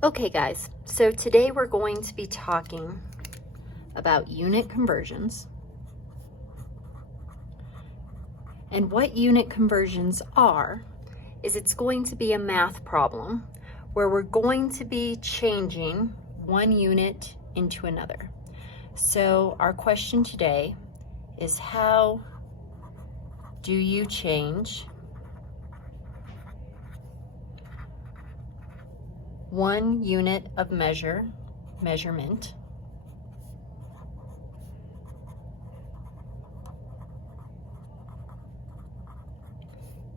Okay guys, so today we're going to be talking about unit conversions. And what unit conversions are is it's going to be a math problem where we're going to be changing one unit into another. So our question today is, how do you change one unit of measurement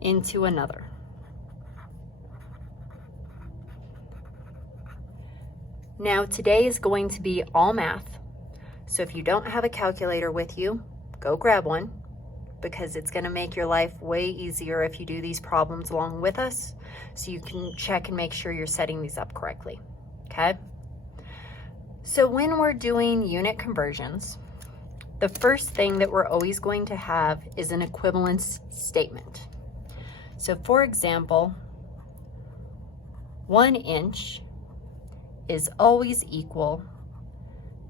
into another? Now today is going to be all math, so if you don't have a calculator with you, go grab one, because it's going to make your life way easier if you do these problems along with us, so you can check and make sure you're setting these up correctly, okay? So when we're doing unit conversions, the first thing that we're always going to have is an equivalence statement. So for example, 1 inch is always equal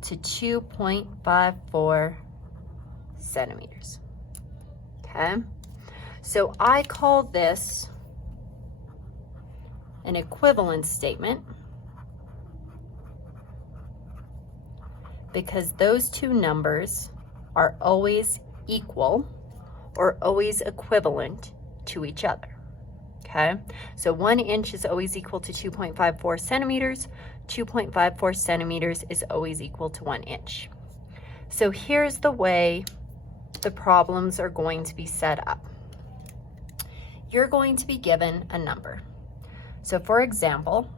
to 2.54 centimeters. Okay, so I call this an equivalence statement because those two numbers are always equal or always equivalent to each other. Okay, so 1 inch is always equal to 2.54 centimeters. 2.54 centimeters is always equal to 1 inch. So here's the way the problems are going to be set up. You're going to be given a number. So for example,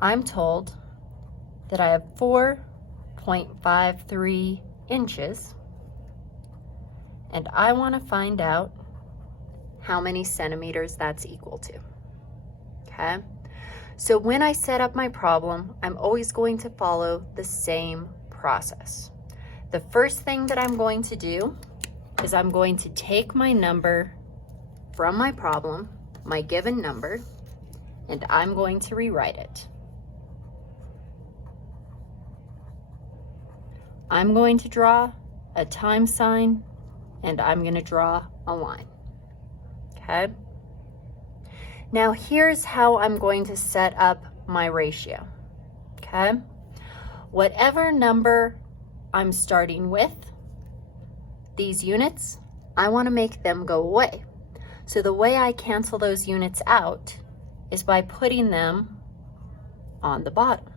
I'm told that I have 4.53 inches, and I want to find out how many centimeters that's equal to. Okay? So when I set up my problem, I'm always going to follow the same process. The first thing that I'm going to do is I'm going to take my number from my problem, my given number, and I'm going to rewrite it. I'm going to draw a time sign, and I'm going to draw a line. Okay? Now here's how I'm going to set up my ratio. Okay? Whatever number I'm starting with, these units, I want to make them go away. So the way I cancel those units out is by putting them on the bottom.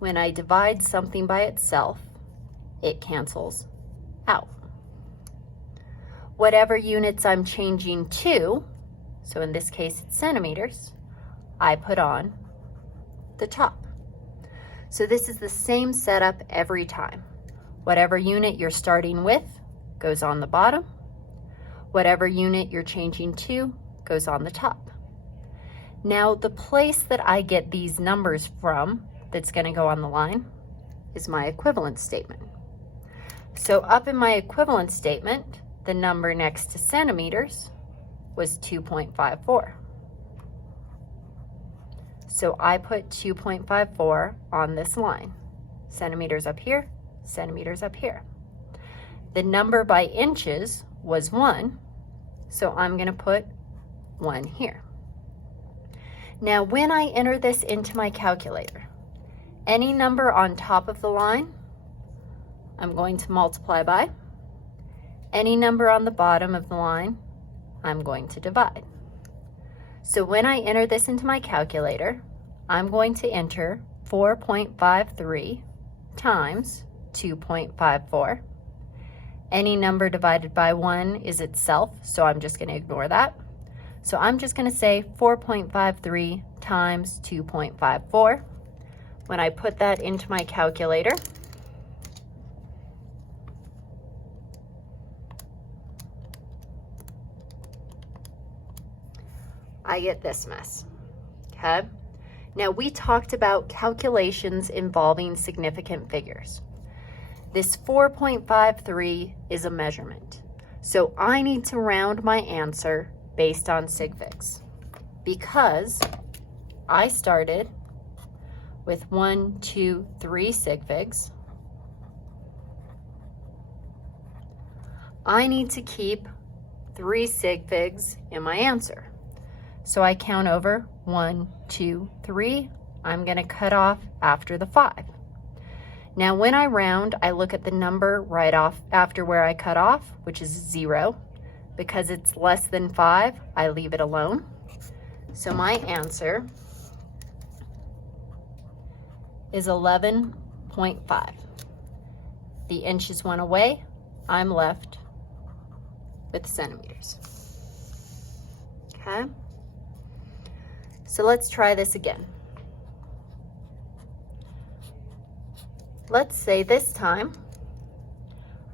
When I divide something by itself, it cancels out. Whatever units I'm changing to, so in this case it's centimeters, I put on the top. So this is the same setup every time. Whatever unit you're starting with goes on the bottom. Whatever unit you're changing to goes on the top. Now the place that I get these numbers from that's going to go on the line is my equivalence statement. So up in my equivalence statement, the number next to centimeters was 2.54. So I put 2.54 on this line. Centimeters up here, centimeters up here. The number by inches was 1, so I'm going to put 1 here. Now when I enter this into my calculator, any number on top of the line, I'm going to multiply by. Any number on the bottom of the line, I'm going to divide. So when I enter this into my calculator, I'm going to enter 4.53 times 2.54. Any number divided by 1 is itself, so I'm just going to ignore that. So I'm just going to say 4.53 times 2.54. When I put that into my calculator, I get this mess, okay? Now we talked about calculations involving significant figures. This 4.53 is a measurement, so I need to round my answer based on sig figs. because I started with 1, 2, 3 sig figs, I need to keep 3 sig figs in my answer. So I count over 1, 2, 3. I'm going to cut off after the 5. Now when I round, I look at the number right off after where I cut off, which is 0. Because it's less than 5, I leave it alone. So my answer is 11.5. The inches went away. I'm left with centimeters. Okay? So let's try this again. Let's say this time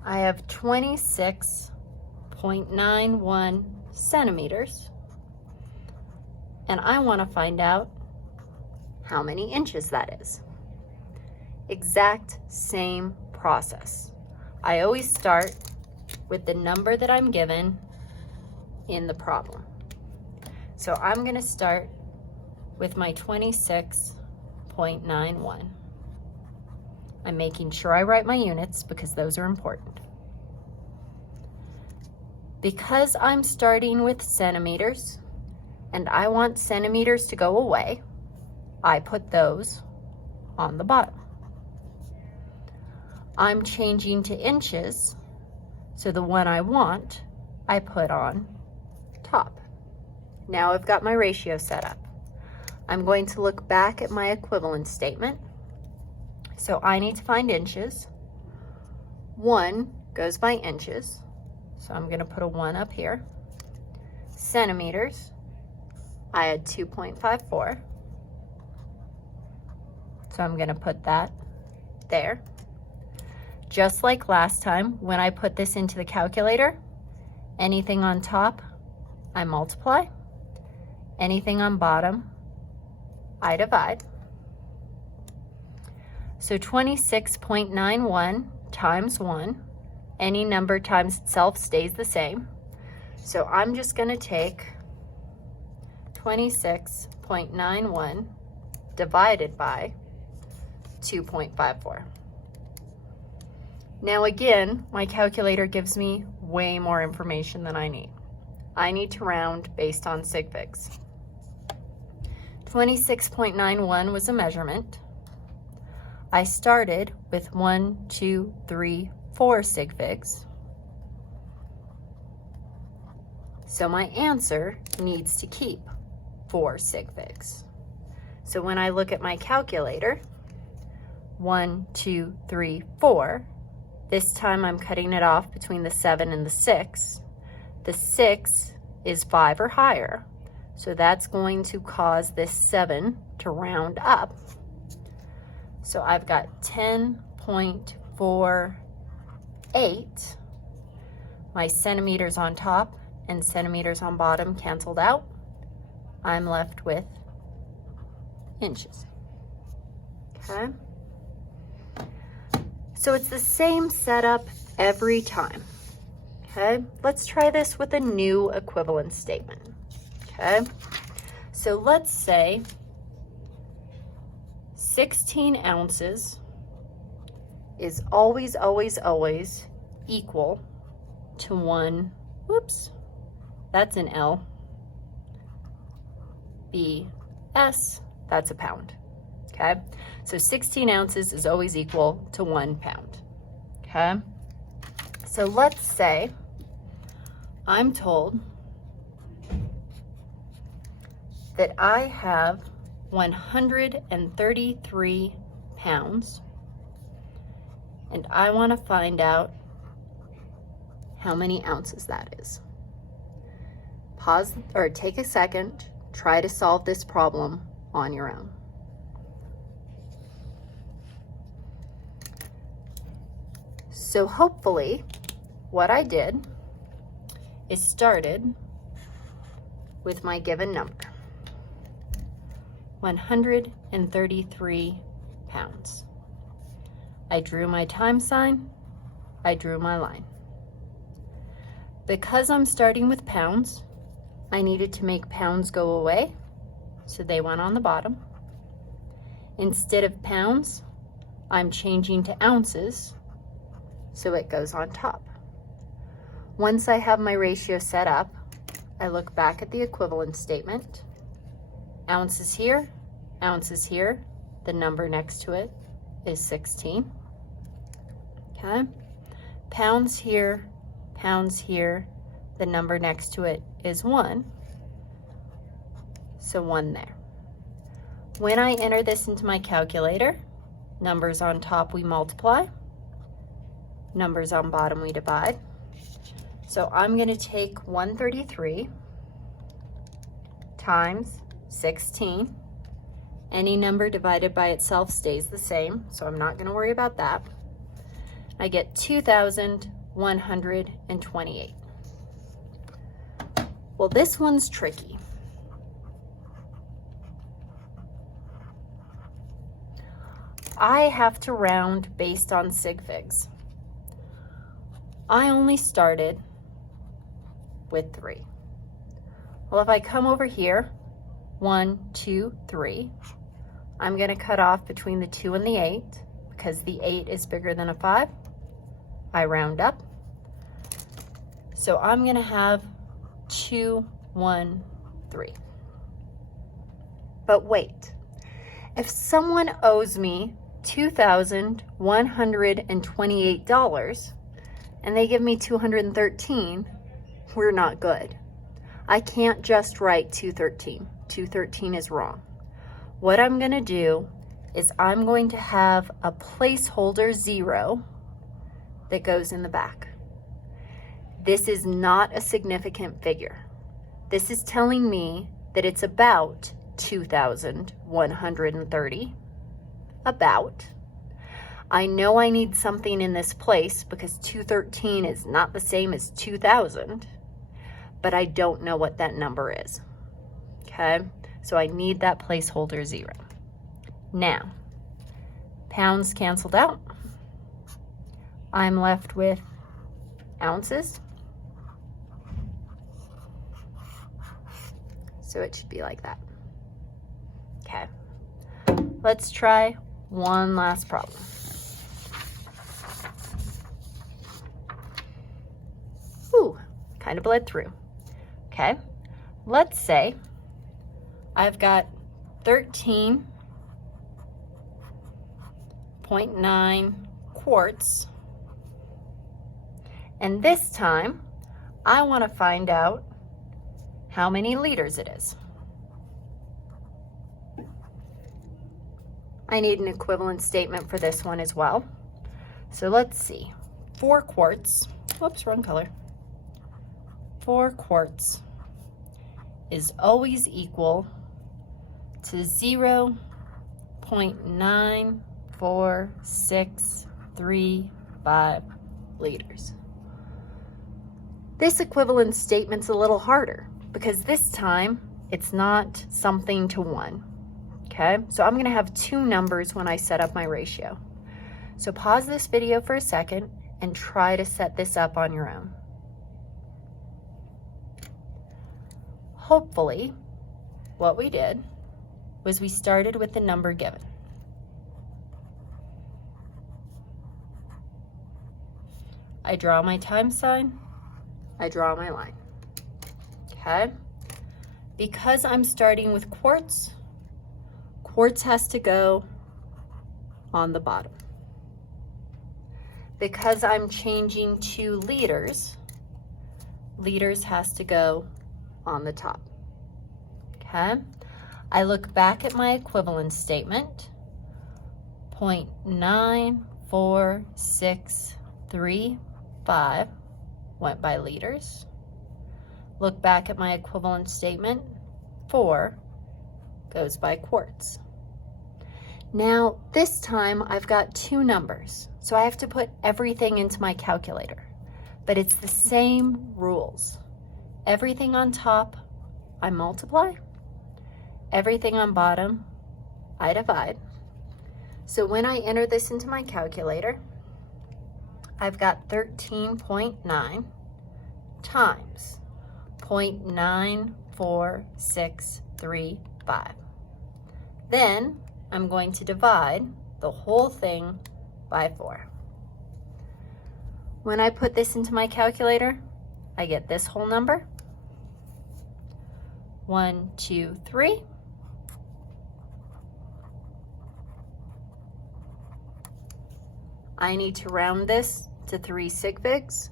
I have 26.91 centimeters, and I want to find out how many inches that is. Exact same process. I always start with the number that I'm given in the problem. So I'm going to start with my 26.91. I'm making sure I write my units because those are important. Because I'm starting with centimeters and I want centimeters to go away, I put those on the bottom. I'm changing to inches, so the one I want, I put on top. Now I've got my ratio set up. I'm going to look back at my equivalence statement. So I need to find inches. 1 goes by inches, so I'm going to put a 1 up here. Centimeters, I had 2.54, so I'm going to put that there. Just like last time, when I put this into the calculator, anything on top, I multiply. Anything on bottom, I divide. So 26.91 times 1, any number times itself stays the same. So I'm just going to take 26.91 divided by 2.54. Now again, my calculator gives me way more information than I need. I need to round based on sig figs. 26.91 was a measurement. I started with 1, 2, 3, 4 sig figs. So my answer needs to keep 4 sig figs. So when I look at my calculator, 1, 2, 3, 4, this time I'm cutting it off between the 7 and the 6. The 6 is 5 or higher, so that's going to cause this 7 to round up. So I've got 10.48. My centimeters on top and centimeters on bottom canceled out. I'm left with inches. Okay? So it's the same setup every time. Okay? Let's try this with a new equivalence statement. Okay? So let's say 16 ounces is always, always, always equal to 1, whoops, that's an L, B, S, that's a pound, okay? So 16 ounces is always equal to 1 pound, okay? So let's say I'm told that I have 133 pounds, and I want to find out how many ounces that is. Pause or take a second, try to solve this problem on your own. So hopefully what I did is started with my given number, 133 pounds. I drew my time sign, I drew my line. Because I'm starting with pounds, I needed to make pounds go away. so they went on the bottom. Instead of pounds, I'm changing to ounces, so it goes on top. Once I have my ratio set up, I look back at the equivalence statement. Ounces here, the number next to it is 16. Okay. Pounds here, the number next to it is 1. So 1 there. When I enter this into my calculator, numbers on top we multiply, numbers on bottom we divide. So I'm going to take 133 times 16. Any number divided by itself stays the same, so I'm not going to worry about that. I get 2,128. Well, this one's tricky. I have to round based on sig figs. I only started with 3. Well, if I come over here, 1, 2, 3, I'm going to cut off between the 2 and the 8 because the 8 is bigger than a 5. I round up. So I'm going to have 2, 1, 3. But wait, if someone owes me $2,128 and they give me 213, we're not good. I can't just write 213. 213 is wrong. What I'm going to do is I'm going to have a placeholder 0 that goes in the back. This is not a significant figure. This is telling me that it's about 2,130. About. I know I need something in this place because 213 is not the same as 2,000, but I don't know what that number is. Okay, so I need that placeholder 0. Now, pounds canceled out. I'm left with ounces. So it should be like that. Okay, let's try one last problem. Ooh, kind of bled through. Okay, let's say I've got 13.9 quarts, and this time I want to find out how many liters it is. I need an equivalence statement for this one as well. So let's see, 4 quarts, whoops, wrong color. 4 quarts is always equal to 0.94635 liters. This equivalence statement's a little harder because this time it's not something to 1. Okay, so I'm going to have 2 numbers when I set up my ratio. So pause this video for a second and try to set this up on your own. Hopefully, what we did was we started with the number given. I draw my times sign, I draw my line. Okay, because I'm starting with quarts, quarts has to go on the bottom. Because I'm changing to liters, liters has to go on the top. Okay, I look back at my equivalence statement. 0.94635 went by liters. Look back at my equivalence statement. 4 goes by quarts. Now, this time I've got 2 numbers, so I have to put everything into my calculator, but it's the same rules. Everything on top, I multiply. Everything on bottom, I divide. So when I enter this into my calculator, I've got 13.9 times 4, 6, 3, 5. Then I'm going to divide the whole thing by 4. When I put this into my calculator, I get this whole number. 1, 2, 3. I need to round this to 3 sig figs.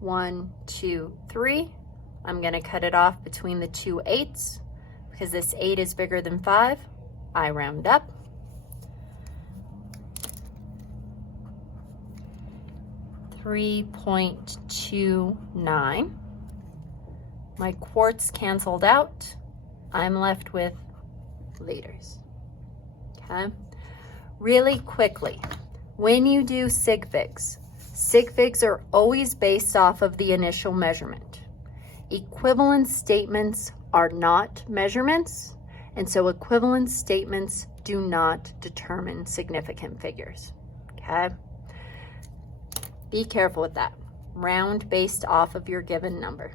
1, 2, 3. I'm going to cut it off between the 2 8s because this 8 is bigger than 5. I round up. 3.29. My quarts canceled out. I'm left with liters. Okay? Really quickly, when you do sig figs are always based off of the initial measurement. Equivalence statements are not measurements, and so equivalence statements do not determine significant figures. Okay? Be careful with that. Round based off of your given number.